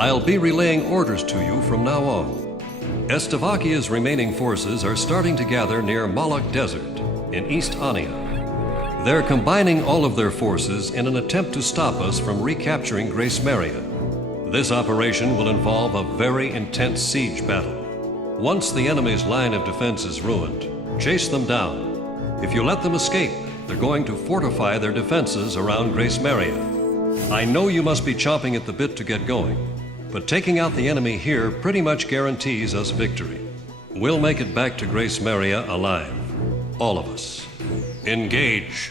I'll be relaying orders to you from now on. Estevakia's remaining forces are starting to gather near Moloch Desert in East Ania. They're combining all of their forces in an attempt to stop us from recapturing Grace Maria. This operation will involve a very intense siege battle. Once the enemy's line of defense is ruined, chase them down. If you let them escape, they're going to fortify their defenses around Grace Maria. I know you must be chomping at the bit to get going, but taking out the enemy here pretty much guarantees us victory. We'll make it back to Grace Maria alive. All of us. Engage.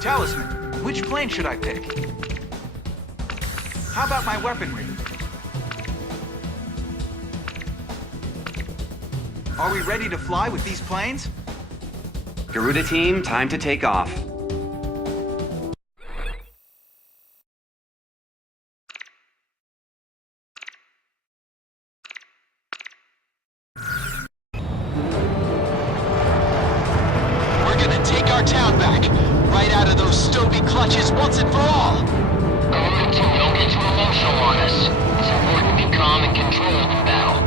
Talisman, which plane should I pick? How about my weaponry? Are we ready to fly with these planes? Garuda team, time to take off. We're gonna take our town back, right out of those Stoby clutches once and for all. Garuda team, don't get too emotional on us. It's important to be calm and controlled in battle.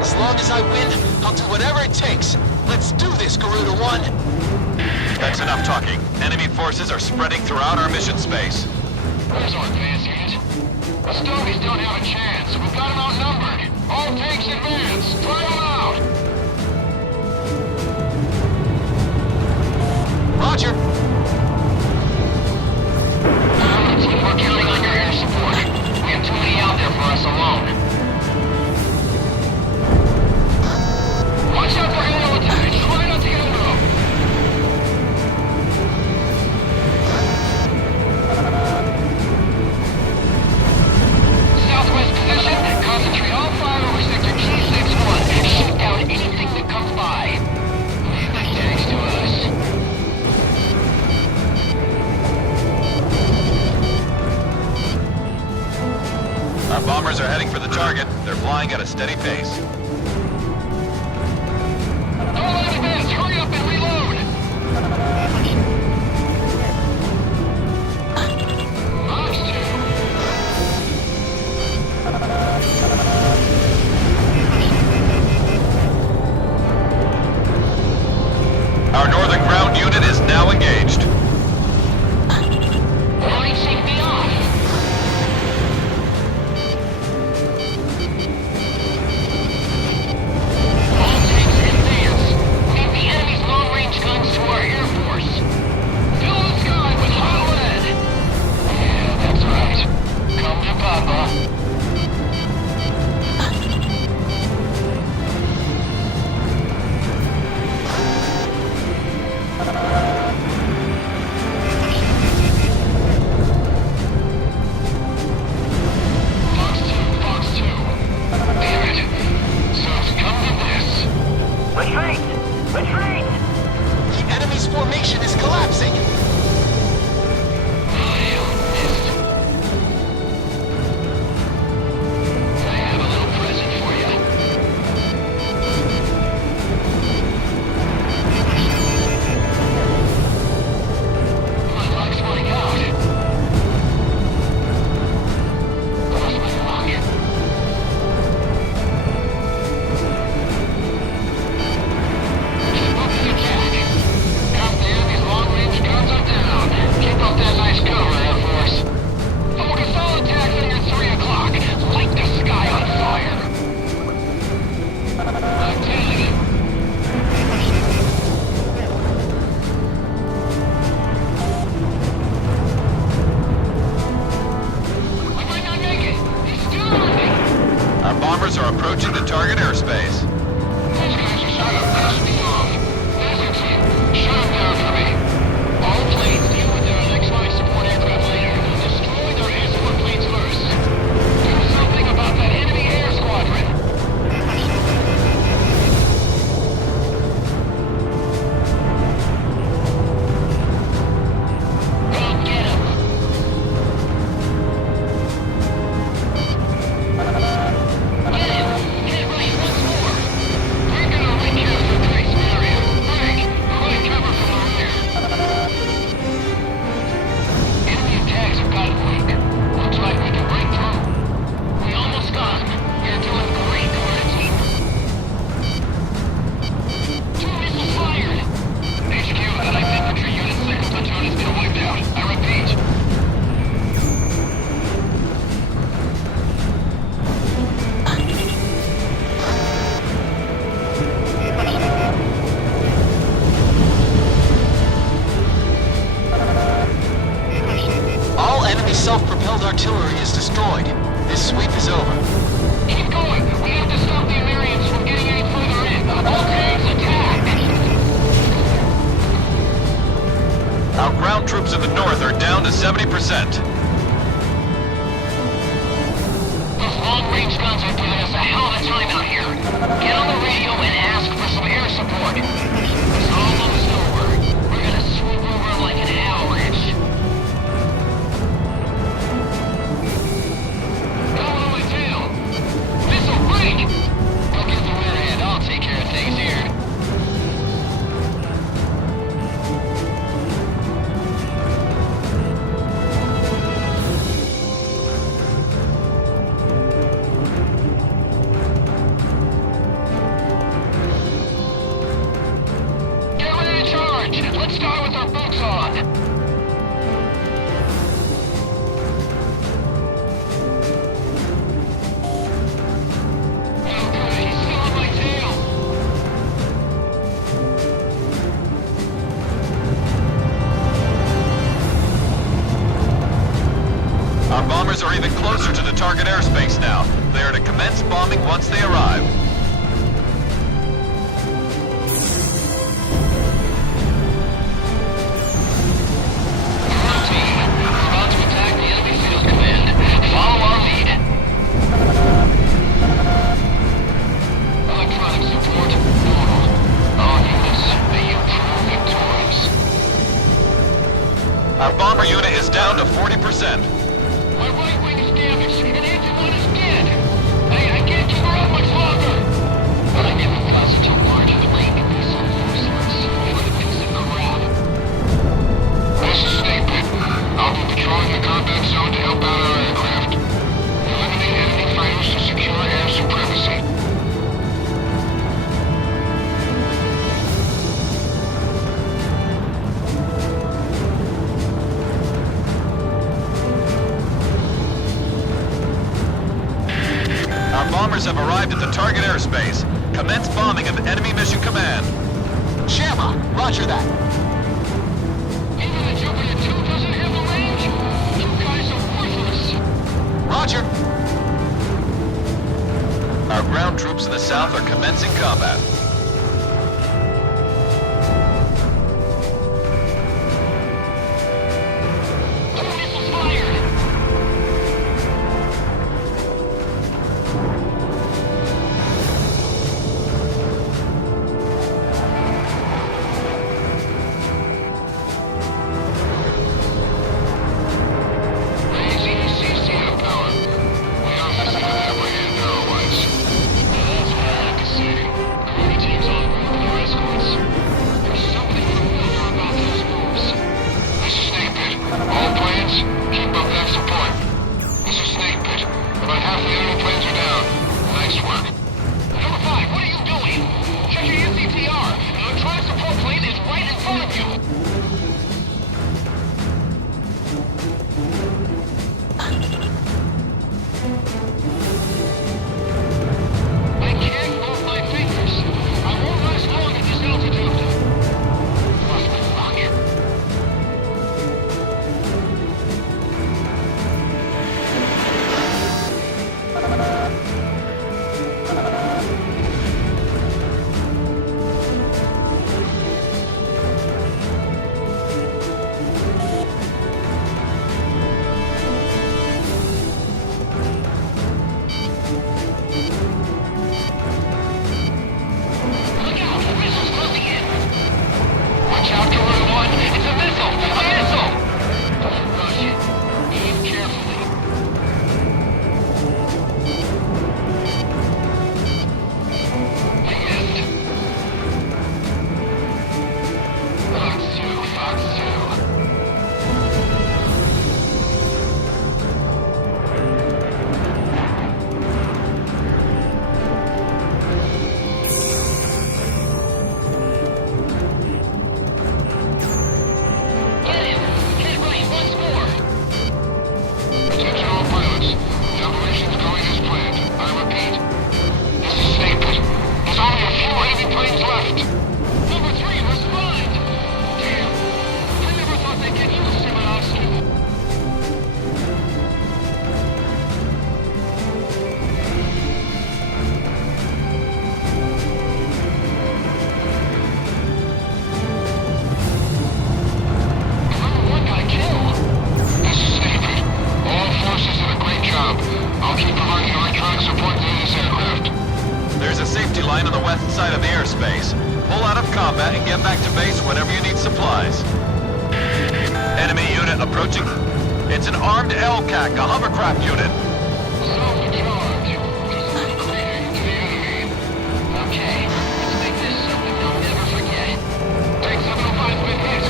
As long as I win, I'll do whatever it takes. Let's do this, Garuda 1. That's enough talking. Enemy forces are spreading throughout our mission space. Where's our advance unit? The Stobies don't have a chance. We've got them outnumbered. All tanks advance. Drive them out. Roger. Team, we're counting on your air support. We have too many out there for us alone. Watch out for aerial attacks. Try not to get into them. Southwest position. Concentrate all fire over sector G61. Shoot down anything that comes by. Thanks to us. Our bombers are heading for the target. They're flying at a steady pace. Don't let advance. Hurry up and reload. Ops 2. Our northern ground unit is now engaged. Line safety off. All tanks advance. Move the enemy's long-range guns to our air force. Fill the sky with hot lead. Yeah, that's right. Come to Papa. Fox 2. Damn it. So it's come to this. Retreat! Retreat! The enemy's formation is collapsing. I missed. I have a little present for you. My luck's running out. Where's my luck? Keep up the attack. Half the enemy's long-range guns are down. Keep up that nice cover, Air Force. Focus all attacks on your 3 o'clock. Light the sky on fire. I'm tailing it. We might not make it. He's still on me. Our bombers are approaching the target airspace. These guys are shut up. Pass me off. Desert team, shut them down for me. All planes deal with their next line support aircraft later. Destroy their air support planes first. Do something about that enemy air propelled artillery is destroyed. This sweep is over. Keep going. We have to stop the Emmerians from getting any further in. All tanks attack! Our ground troops in the north are down to 70%. Those long-range guns are giving us a hell of a time out here. Get on the radio and ask for some air support. It's almost over. We're gonna swoop over like an avalanche. Going on my tail. Missile break! Go get the rear end. I'll take care of things here. Get ready to charge! Let's start with our boots on! Oh good, he's still on my tail! Our bombers are even closer to the target airspace now. They are to commence bombing once they arrive. Blue team, we're about to attack the enemy field command. Follow our lead. Electronic support, normal. All units, may you prove victorious. Our bomber unit is down to 40%. My right wing is damaged, and engine one is dead. I can't keep her up much longer. I never got such a large flank. These enforcements, what a piece of crap. This is State Pit. I'll be patrolling the combat zone to help out our aircraft. Eliminate enemy fighters to secure air supremacy. Our bombers have arrived at the target airspace. Commence bombing of enemy mission command. Shamrock, roger that. Even the Jupiter 2 doesn't have the range. You guys are worthless. Roger. Our ground troops in the south are commencing combat. Two missiles fired. ACDC power. We are missing an Emmerian otherwise. That's what I like to see. Great line on the west side of the airspace. Pull out of combat and get back to base whenever you need supplies. Enemy unit approaching. It's an armed LCAC, a hovercraft unit. Self-charge. Just a little cleaner to the enemy. Okay, let's make this something they'll never forget. Take 705's been hit.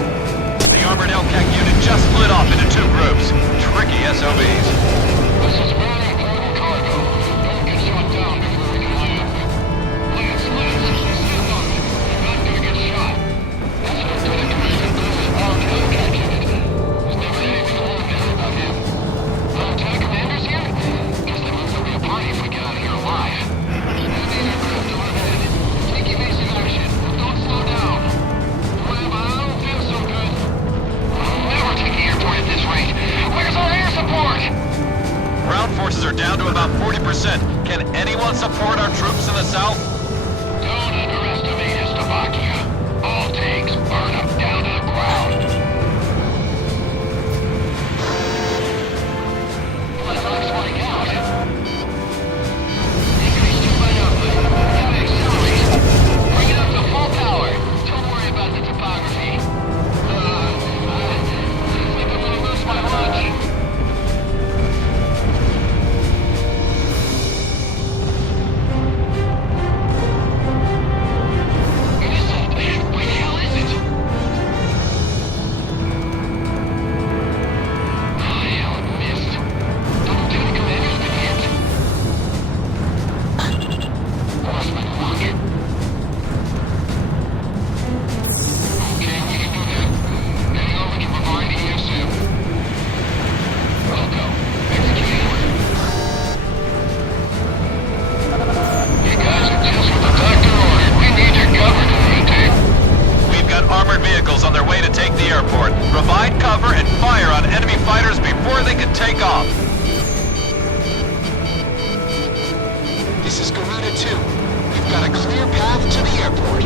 The armored LCAC unit just split off into two groups. Tricky SOBs. This is very important cargo. Don't get shot down before we can land. Lance, stand on it. You're not gonna get shot. That's how good a commander does his armed LCAC unit. There's never anything ordinary about him. Lieutenant Commander's here? Guess that means there'll be a party if we get out of here alive. Enemy aircraft overhead. Take evasive action. Don't slow down. Well, I don't feel so good. I'll never take the airport at this rate. Where's our air support? Ground forces are down to about 40%. Can anyone support our troops in the south? Don't underestimate Slovakia. All tanks burn up down to the ground. Let's not spike out. Increase turbine output. Gotta accelerate. Bring it up to full power. Don't worry about the topography. I think I'm gonna lose my lunch. Where the hell is it? Oh, hell, it missed. The Lieutenant Commander's been hit. Lost my luck. Okay, we can do that. Heading over to provide the ESM. We'll go. Execute order. You guys are just what the doctor ordered. We need your cover to rotate. We've got armored vehicles on their way to take the airport. Provide cover and fire on enemy fighters before they can take off. This is Garuda 2. We've got a clear path to the airport.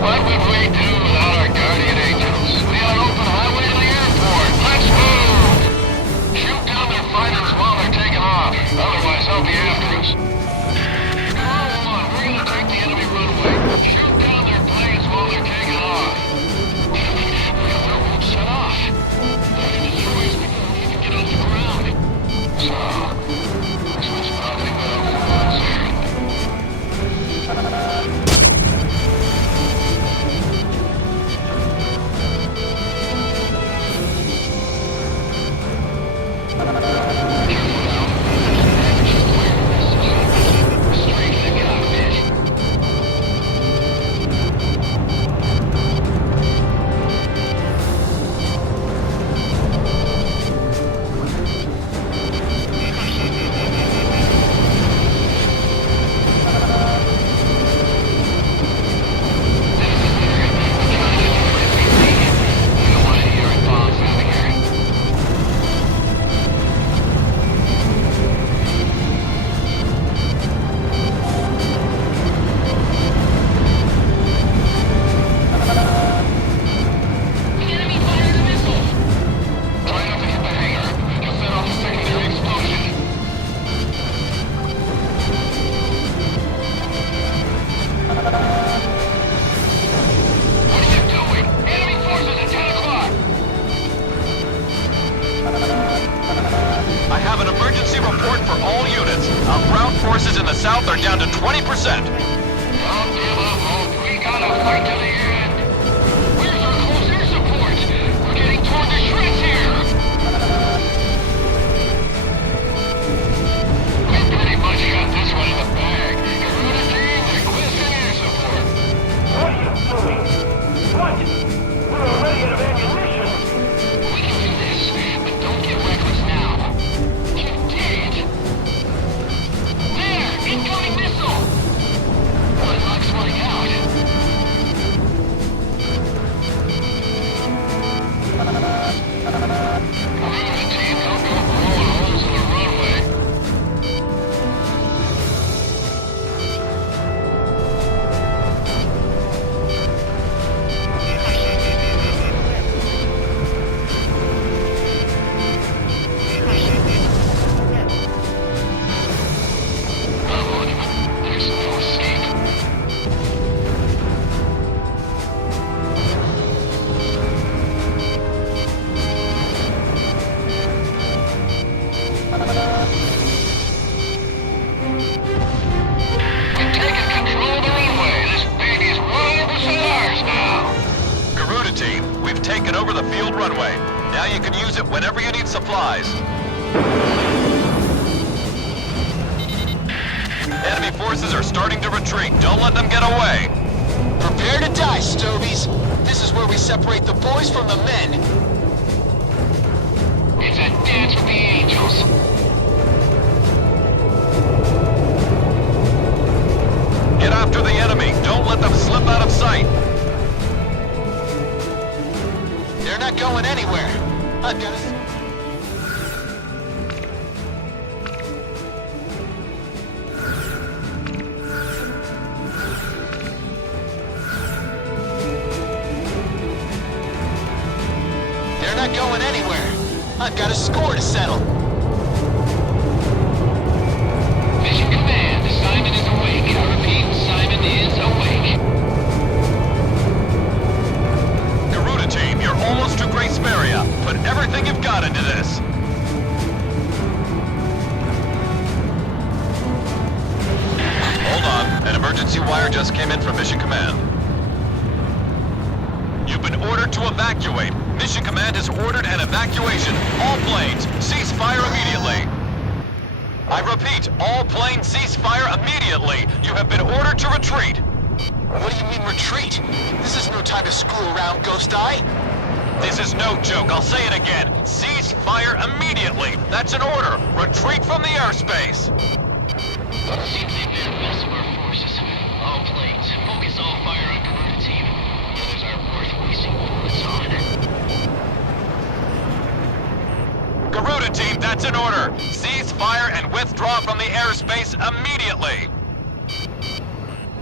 What would we do without our guardian angels? We got an open highway to the airport. Let's move! Shoot down their fighters while they're taking off. Otherwise, they'll be after us. Come on, we're gonna take the enemy runway. Shoot down their planes while they're taking off. They won't shut off. They're gonna destroy us before we even get on the ground. So, this was nothing but a fool's errand. I have an emergency report for all units. Our ground forces in the south are down to 20%. Don't give up hope. We gotta fight to the end. Where's our close air support? We're getting torn to shreds here. We pretty much got this one in the bag. Garuda team, requesting air support. What are you doing? What? We're already out of ammunition. We can do this, but don't get reckless now. You did. There! Incoming missile! Good luck spotting out. field runway. Now you can use it whenever you need supplies. Enemy forces are starting to retreat. Don't let them get away. Prepare to die, Stovies. This is where we separate the boys from the men. It's a dance with the angels. Get after the enemy. Don't let them slip out of sight. They're not going anywhere. I've got to... They're not going anywhere. I've got a score to settle. Mission Command, Simon is awake. I repeat, Simon is awake. Garuda team, you're almost to Grace Maria. Put everything you've got into this. Hold on. An emergency wire just came in from Mission Command. You've been ordered to evacuate. Mission Command has ordered an evacuation. All planes, cease fire immediately. I repeat, all planes cease fire immediately. You have been ordered to retreat. What do you mean retreat? This is no time to screw around, Ghost Eye. This is no joke. I'll say it again. Cease fire immediately. That's an order. Retreat from the airspace. Seems they've been most of our forces. All planes, focus all fire on Garuda team. The others aren't worth wasting bullets on. Garuda team, that's an order. Cease fire and withdraw from the airspace immediately.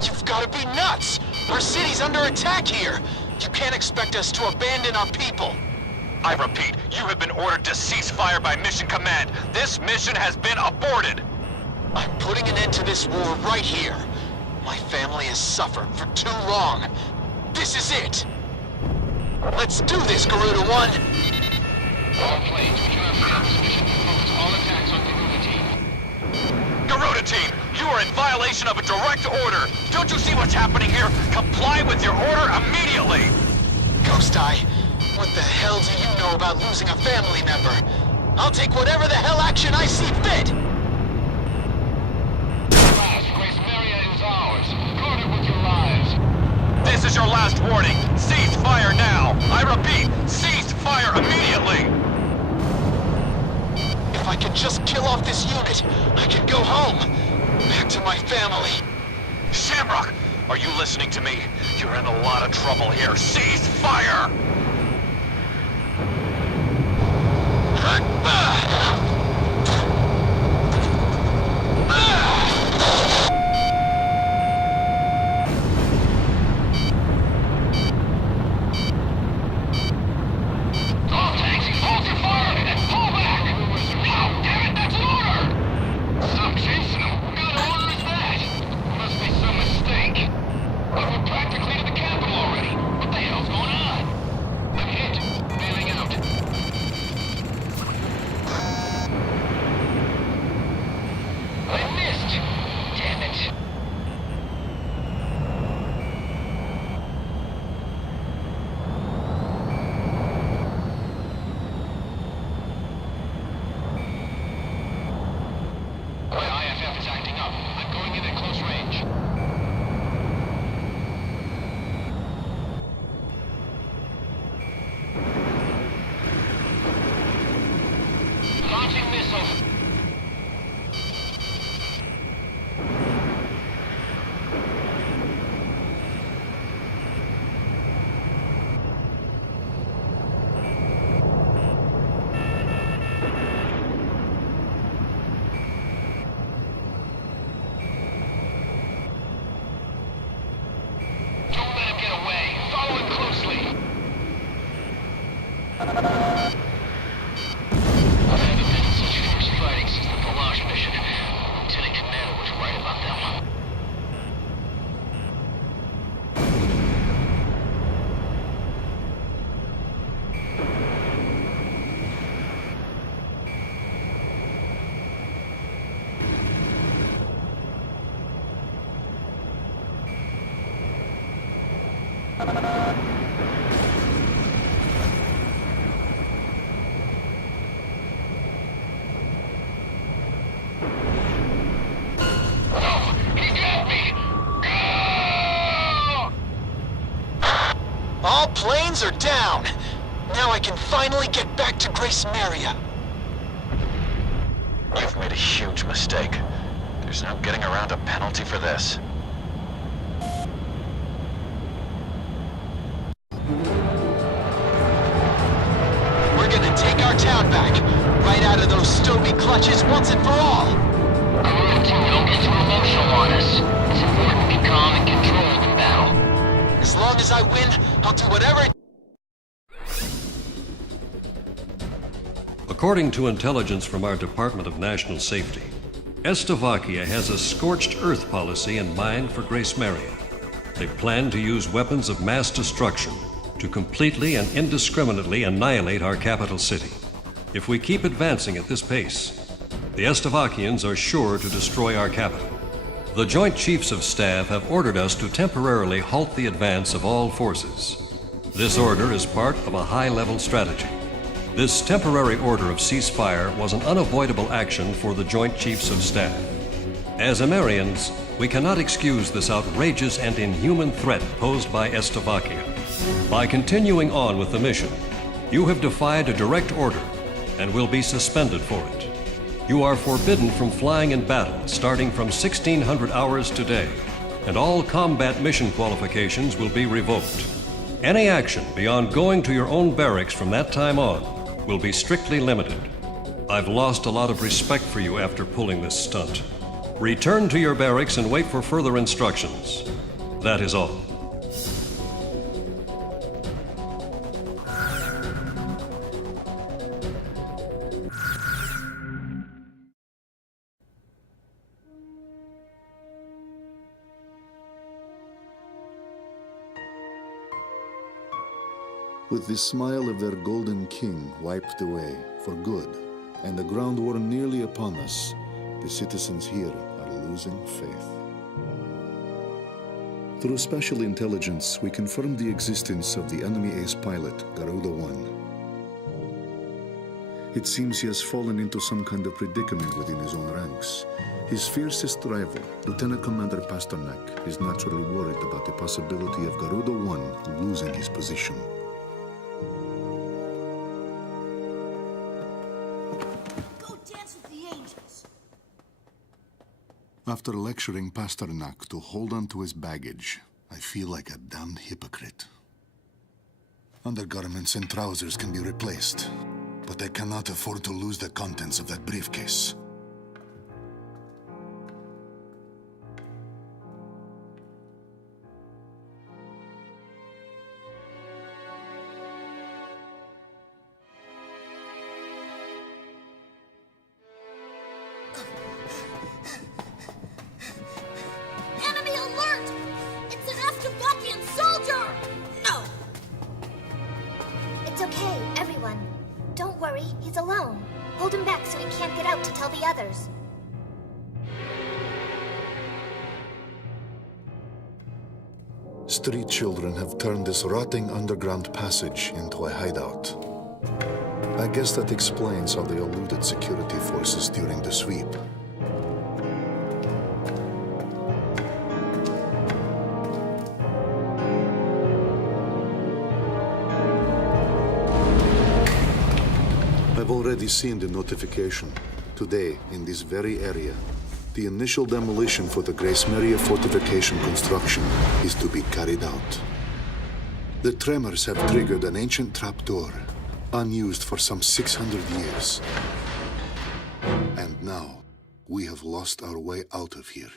You've got to be nuts! Our city's under attack here! You can't expect us to abandon our people! I repeat, you have been ordered to cease fire by Mission Command. This mission has been aborted. I'm putting an end to this war right here. My family has suffered for too long. This is it! Let's do this, Garuda 1! All planes, we cannot fail this mission. Focus all attacks on Garuda team. Garuda team, you are in violation of a direct order. Don't you see what's happening here? Comply with your order immediately. Ghost Eye, what the hell do you know about losing a family member? I'll take whatever the hell action I see fit! Last, Grace Maria is ours. Guard it with your lives. This is your last warning. Cease fire now. I repeat, cease fire immediately. If I could just kill off this unit, I could go home. Back to my family. Shamrock, are you listening to me? You're in a lot of trouble here. Cease fire! All tanks, hold your fire and pull back! No, damn it, that's an order! Stop chasing them. What kind of order is that? Must be some mistake. But we're practically to the capital already. What the hell's going on? I'm hit. Bailing out. Planes are down! Now I can finally get back to Grace Maria. You've made a huge mistake. There's no getting around a penalty for this. We're gonna take our town back, right out of those Stobie clutches once and for all. Don't get too emotional on us. It's important to be calm and controlled in battle. As long as I win, I'll do whatever it According to intelligence from our Department of National Safety, Slovakia has a scorched earth policy in mind for Grace Maria. They plan to use weapons of mass destruction to completely and indiscriminately annihilate our capital city. If we keep advancing at this pace, the Slovakians are sure to destroy our capital. The Joint Chiefs of Staff have ordered us to temporarily halt the advance of all forces. This order is part of a high-level strategy. This temporary order of ceasefire was an unavoidable action for the Joint Chiefs of Staff. As Emmerians, we cannot excuse this outrageous and inhuman threat posed by Slovakia. By continuing on with the mission, you have defied a direct order and will be suspended for it. You are forbidden from flying in battle starting from 1600 hours today, and all combat mission qualifications will be revoked. Any action beyond going to your own barracks from that time on will be strictly limited. I've lost a lot of respect for you after pulling this stunt. Return to your barracks and wait for further instructions. That is all. With the smile of their golden king wiped away for good, and the ground war nearly upon us, the citizens here are losing faith. Through special intelligence, we confirmed the existence of the enemy ace pilot, Garuda-1. It seems he has fallen into some kind of predicament within his own ranks. His fiercest rival, Lieutenant Commander Pasternak, is naturally worried about the possibility of Garuda-1 losing his position. After lecturing Pasternak to hold on to his baggage, I feel like a damned hypocrite. Undergarments and trousers can be replaced, but I cannot afford to lose the contents of that briefcase. Street children have turned this rotting underground passage into a hideout. I guess that explains how they eluded security forces during the sweep. I've already seen the notification. Today, in this very area, the initial demolition for the Grace Maria fortification construction is to be carried out. The tremors have triggered an ancient trapdoor, unused for some 600 years. And now, we have lost our way out of here.